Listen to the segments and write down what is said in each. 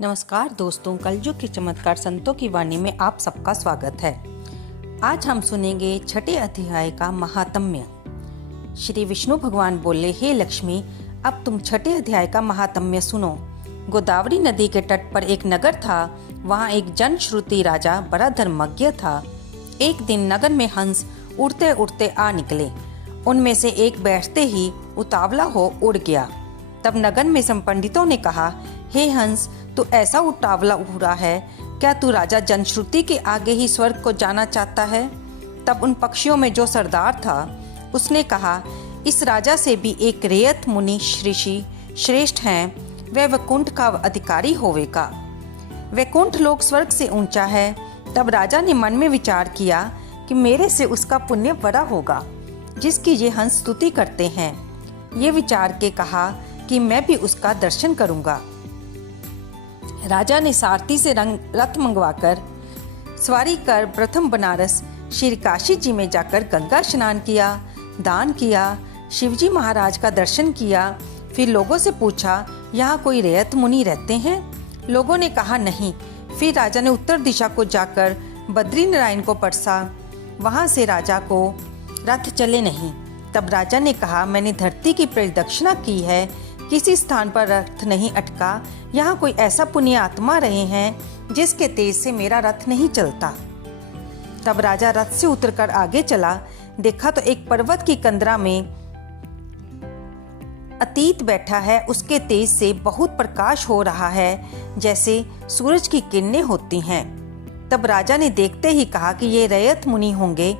नमस्कार दोस्तों, कलयुग के चमत्कार संतों की वाणी में आप सबका स्वागत है। आज हम सुनेंगे छठे अध्याय का महात्म्य। श्री विष्णु भगवान बोले, हे लक्ष्मी, अब तुम छठे अध्याय का महात्म्य सुनो। गोदावरी नदी के तट पर एक नगर था। वहाँ एक जनश्रुति राजा बड़ा धर्मज्ञ था। एक दिन नगर में हंस उड़ते उड़ते आ निकले। उनमें से एक बैठते ही उतावला हो उड़ गया। तब नगर में पंडितों ने कहा, हे हंस, तू ऐसा उतावला उड़ा है, क्या तू राजा जनश्रुति के आगे ही स्वर्ग को जाना चाहता है? तब उन पक्षियों में जो सरदार था उसने कहा, इस राजा से भी एक रेयत मुनि ऋषि श्रेष्ठ हैं, वह वैकुंठ का अधिकारी होवेगा। वैकुंठ लोक स्वर्ग से ऊंचा है। तब राजा ने मन में विचार किया कि मेरे से उसका पुण्य बड़ा होगा जिसकी ये हंस स्तुति करते हैं। ये विचार के कहा कि मैं भी उसका दर्शन करूंगा। राजा ने सारथी से रथ मंगवाकर सवारी कर प्रथम बनारस श्री काशी जी में जाकर गंगा स्नान किया, दान किया, शिवजी महाराज का दर्शन किया। फिर लोगों से पूछा, यहाँ कोई रेयत मुनि रहते हैं? लोगों ने कहा नहीं। फिर राजा ने उत्तर दिशा को जाकर बद्री नारायण को परसा। वहाँ से राजा को रथ चले नहीं। तब राजा ने कहा, मैंने धरती की प्रदक्षिणा की है, किसी स्थान पर रथ नहीं अटका। यहाँ कोई ऐसा पुण्य आत्मा रहे हैं जिसके तेज से मेरा रथ नहीं चलता। तब राजा रथ से उतरकर आगे चला। देखा तो एक पर्वत की कंदरा में अतीत बैठा है। उसके तेज से बहुत प्रकाश हो रहा है, जैसे सूरज की किरणें होती हैं। तब राजा ने देखते ही कहा कि ये रैयत मुनि होंगे।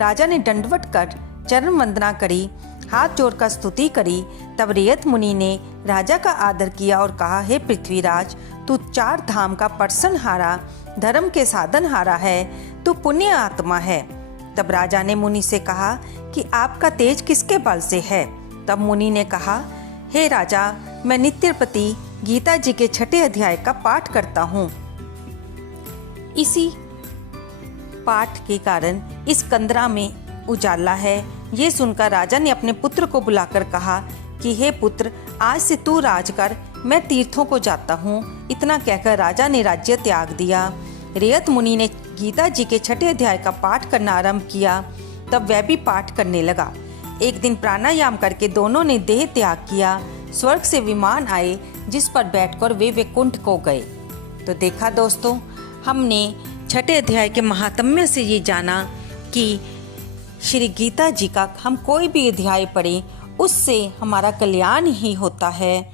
राजा ने दंडवत कर चरण वंदना करी, हाथ जोड़कर स्तुति करी। तब रेयत मुनि ने राजा का आदर किया और कहा, हे पृथ्वीराज, तू चार धाम का पर्सनहारा, धर्म के साधनहारा है, तू पुण्य आत्मा है। तब राजा ने मुनि से कहा कि आपका तेज किसके बल से है? तब मुनि ने कहा, हे राजा, मैं नित्य प्रति गीता जी के छठे अध्याय का पाठ करता हूँ। इसी पाठ के कारण इस कंदरा में उजाला है। ये सुनकर राजा ने अपने पुत्र को बुलाकर कहा कि हे पुत्र, आज से तू राज कर, मैं तीर्थों को जाता हूँ। इतना कहकर राजा ने राज्य त्याग दिया। रेयत मुनि ने गीता जी के छठे अध्याय का पाठ करना आरंभ किया। तब वह भी पाठ करने लगा। एक दिन प्राणायाम करके दोनों ने देह त्याग किया। स्वर्ग से विमान आए जिस पर बैठकर वे वैकुंठ को गए। तो देखा दोस्तों, हमने छठे अध्याय के महात्म्य से ये जाना कि श्री गीता जी का हम कोई भी अध्याय पढ़ें उससे हमारा कल्याण ही होता है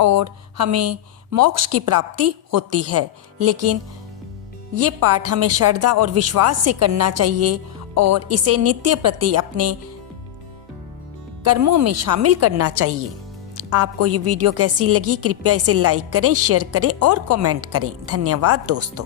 और हमें मोक्ष की प्राप्ति होती है। लेकिन ये पाठ हमें श्रद्धा और विश्वास से करना चाहिए और इसे नित्य प्रति अपने कर्मों में शामिल करना चाहिए। आपको ये वीडियो कैसी लगी? कृपया इसे लाइक करें, शेयर करें और कमेंट करें। धन्यवाद दोस्तों।